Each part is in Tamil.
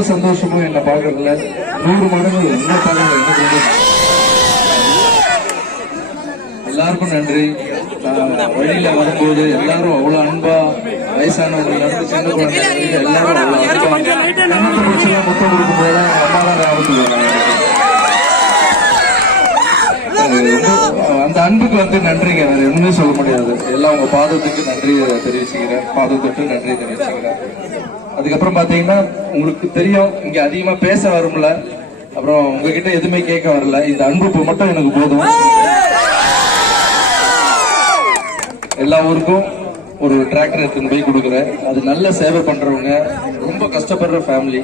எவ்வளவு சந்தோஷமோ என்ன பாக்குறதுல 100 மடங்கு என்ன பாருங்க என்ன சொல்றது. எல்லாருக்கும் நன்றி. வழியில வரும்போது எல்லாரும் அவ்வளவு அன்பா, வயசானவங்க சின்ன குழந்தைங்க எல்லாரும் அவ்வளவு அன்பா முடிச்செல்லாம் முத்தம் கொடுக்கும் போது அம்மா தான் ஞாபகத்துக்கு அந்த அன்புக்கு வந்து நன்றிங்க. வேற எதுவுமே சொல்ல முடியாது. எல்லாம் உங்க பாதத்துக்கு நன்றி தெரிவிச்சுக்கிறேன். பாதத்துக்கு நன்றி தெரிவிச்சுக்கிறேன். அதுக்கப்புறம் பாத்தீங்கன்னா உங்களுக்கு தெரியும், இங்க அதிகமா பேச வரும்ல, அப்புறம் உங்ககிட்ட எதுவுமே கேட்க வரல. இந்த அன்பு மட்டும் எனக்கு போதும். எல்லா ஊருக்கும் ஒரு டிராக்டர் எடுத்துன்னு போய் கொடுக்குறேன். அது நல்ல சேவை பண்றவங்க, ரொம்ப கஷ்டப்படுற ஃபேமிலி.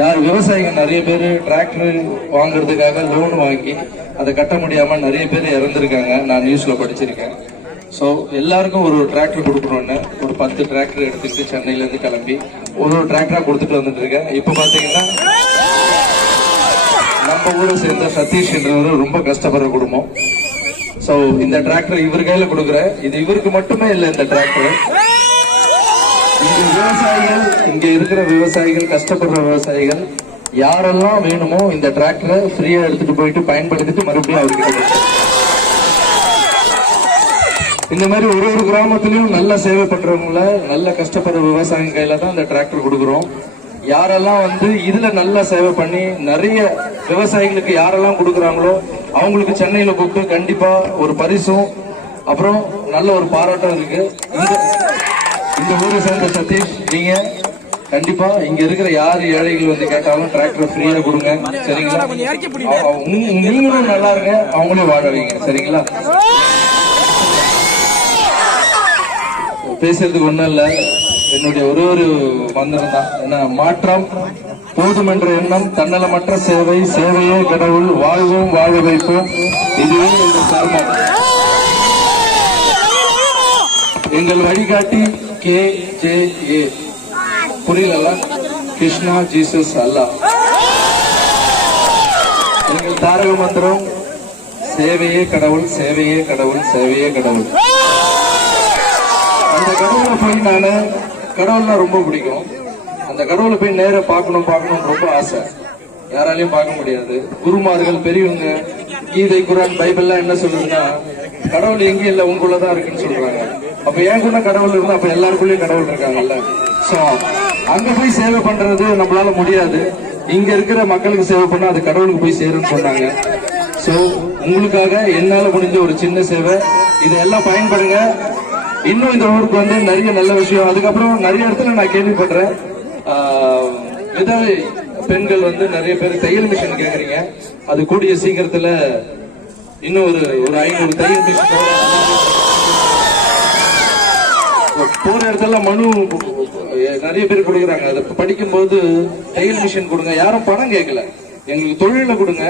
யார் விவசாயிகள் நிறைய பேர் டிராக்டர் வாங்குறதுக்காக லோன் வாங்கி அதை கட்ட முடியாம நிறைய பேர் இறந்துருக்காங்க. நான் நியூஸ்ல படிச்சிருக்கேன். ஸோ எல்லாருக்கும் ஒரு டிராக்டர் கொடுக்கணும்னு ஒரு 10 டிராக்டர் எடுத்துட்டு சென்னையில இருந்து கிளம்பி ஒரு டிராக்டரா கொடுத்துட்டு வந்துட்டு இருக்கேன். இப்ப பாத்தீங்கன்னா நம்ம ஊரை சேர்ந்த சதீஷ் என்றவர் ரொம்ப கஷ்டப்படுற குடும்பம். ஸோ இந்த டிராக்டர் இவர் கையில கொடுக்குறேன். இது இவருக்கு மட்டுமே இல்லை. இந்த டிராக்டர் இங்க விவசாயிகள், இங்க இருக்கிற விவசாயிகள், கஷ்டப்படுற விவசாயிகள் யாரெல்லாம் வேணுமோ இந்த டிராக்டரை ஃப்ரீயா எடுத்துட்டு போயிட்டு பயன்படுத்திட்டு மறுபடியும் அவருக்கு இந்த மாதிரி ஒரு கிராமத்திலையும் நல்ல சேவை பண்றவங்கள, நல்ல கஷ்டப்படுற விவசாயிகள் கையில தான் இந்த டிராக்டர் கொடுக்குறோம். யாரெல்லாம் வந்து இதுல நல்ல சேவை பண்ணி நிறைய விவசாயிகளுக்கு யாரெல்லாம் கொடுக்குறாங்களோ அவங்களுக்கு சென்னையில கூப்பிட்டு கண்டிப்பா ஒரு பரிசும் அப்புறம் நல்ல ஒரு பாராட்டம் இருக்கு. இந்த ஊரை சேர்ந்த சதீஷ், நீங்க கண்டிப்பா இங்க இருக்கிற யாரு ஏழைகள் வந்து கேட்டாலும் டிராக்டர் ஃப்ரீயா கொடுங்க. சரிங்களா? நீங்களும் நல்லா இருங்க, அவங்களும் வாழ வைங்க. சரிங்களா? பேசுறதுக்கு ஒண்ணும் இல்ல, என்னுடைய ஒரு மந்திரம் தான். என்ன மாற்றம் போதும் என்ற எண்ணம், தன்னலமற்ற சேவை, சேவையே கடவுள், வாழ்வோம் வாழ வைப்போம், இதுவே எங்கள் கர்மம். எங்கள் வழிகாட்டி KJA, புரியல, கிருஷ்ணா ஜீசஸ் அல்லா. எங்கள் தாரக மந்திரம் சேவையே கடவுள், சேவையே கடவுள், சேவையே கடவுள். அந்த கடவுளை போய் நானு, கடவுள்னா ரொம்ப பிடிக்கும். அந்த கடவுளை போய் நேர பார்க்கணும் ரொம்ப ஆசை. யாராலையும் பார்க்க முடியாது. குருமார்கள், பெரியவங்க, கீதை, குரான், பைபிள்லாம் என்ன சொல்றதுன்னா கடவுள் எங்கேயும் இல்ல, உங்களுக்குள்ளதான் இருக்குன்னு சொல்றாங்க. அப்ப ஏன் கூட கடவுள் இருந்தா அப்ப எல்லாருக்குள்ளயும் கடவுள் இருக்காங்கல்ல. சோ அங்க போய் சேவை பண்றது நம்மளால முடியாது. இங்க இருக்கிற மக்களுக்கு சேவை பண்ணா அது கடவுளுக்கு போய் சேரும்னு சொன்னாங்க. சோ உங்களுக்காக என்னால முடிஞ்ச ஒரு சின்ன சேவை, இதெல்லாம் பயன்படுங்க. இன்னும் இந்த ஊருக்கு வந்து நிறைய நல்ல விஷயம். அதுக்கப்புறம் நிறைய இடத்துல நான் கேள்விப்படுறேன், விதவை பெண்கள் வந்து நிறைய பேர் தையல் மிஷின் கேக்குறீங்க. அது கூடிய சீக்கிரத்துல இன்னும் ஒரு 500 தையல் மிஷின் போற இடத்துல மனு நிறைய பேர் கொடுக்குறாங்க. அதை படிக்கும் போது தையல் மிஷின் கொடுங்க. யாரும் பணம் கேட்கல, எங்களுக்கு தொழில கொடுங்க,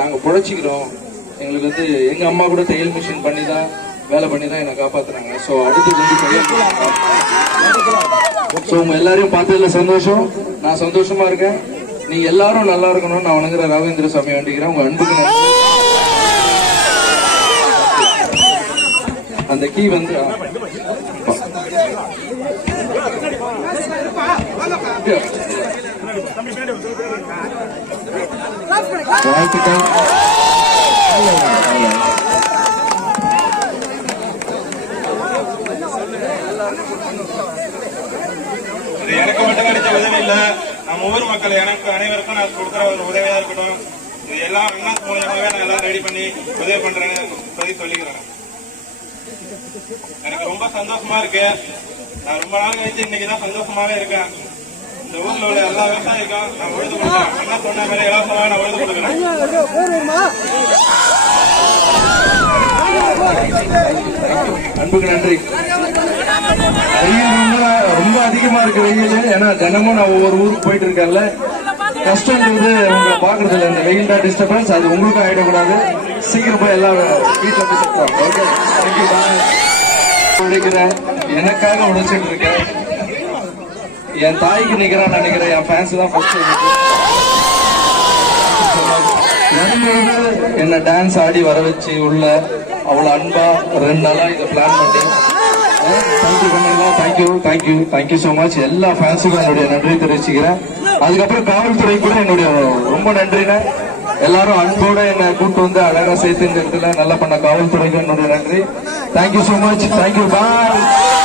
நாங்க பொழைச்சிக்கிறோம். எங்களுக்கு வந்து எங்க அம்மா கூட தையல் மிஷின் பண்ணிதான் வேலை பண்ணிதான் என்னை காப்பாத்துறாங்க. சோ அடுத்து வந்து சோ உங்க எல்லாரையும் பார்த்ததுல சந்தோஷம். நான் சந்தோஷமா இருக்கேன். நீங்க எல்லாரும் நல்லா இருக்கணும்னு நான் வணங்குற ராகவேந்திர சுவாமி வேண்டிக்கிறேன். உங்க அன்புக்கு நன்றி. அந்த கீ வந்து வாழ்த்துக்கள். எனக்கு மட்டும் கிடைச்ச உதவி இல்ல, நம்ம ஊர் மக்கள் எனக்கு அனைவருக்கும் நான் கொடுக்குற ஒரு உதவியா இருக்கட்டும். இது எல்லாம் அண்ணா மூலியமாவே நான் எல்லாம் ரெடி பண்ணி உதவி பண்றேன்னு சொல்லிக்கிறேன். எனக்கு ரொம்ப சந்தோஷமா இருக்கு. நான் ரொம்ப நாள் கழிச்சு இன்னைக்குதான் சந்தோஷமாவே இருக்கேன். இந்த ஊர்ல உள்ள எல்லா விவசாயிக்கும் நான் உழுது கொடுக்குறேன். அண்ணா சொன்ன மாதிரி இலவசமாக நான் உழுது கொடுக்குறேன். அன்புக்கு நன்றி. வெயில் ரொம்ப அதிகமா இருக்கு வெயில். ஏன்னா தினமும் நான் ஒவ்வொரு ஊருக்கு போயிட்டு இருக்கேன்ல, கஷ்டம் வந்து உங்களை பாக்குறது இல்லை. இந்த வெயில் தான் டிஸ்டர்பன்ஸ், அது உங்களுக்கும் ஆயிடக்கூடாது. சீக்கிரம் போய் எல்லாம் வீட்டுல போய் செத்துறாங்க. ஓகே, உழைக்கிறேன், எனக்காக உழைச்சிட்டு இருக்கேன். என் தாய்க்கு நிக்கிறான்னு நினைக்கிறேன். என் ஃபேன்ஸ் தான் ஃபர்ஸ்ட். என்ன டான்ஸ் ஆடி வர வச்சு உள்ள அவ்வளவு அன்பா 2 நாளா இதை பிளான் பண்ணி தேங்க்யூ சோ மச். எல்லா ஃபேன்ஸுக்கும் என்னுடைய நன்றி தெரிவிச்சுக்கிறேன். அதுக்கப்புறம் காவல்துறை கூட என்னுடைய ரொம்ப நன்றிண்ணே. எல்லாரும் அன்போட என்ன கூட்டு வந்து அழகா சேர்த்து இந்த இடத்துல நல்லா பண்ண காவல்துறைக்கு என்னுடைய நன்றி. Thank you so much. தேங்க்யூ. பாய்.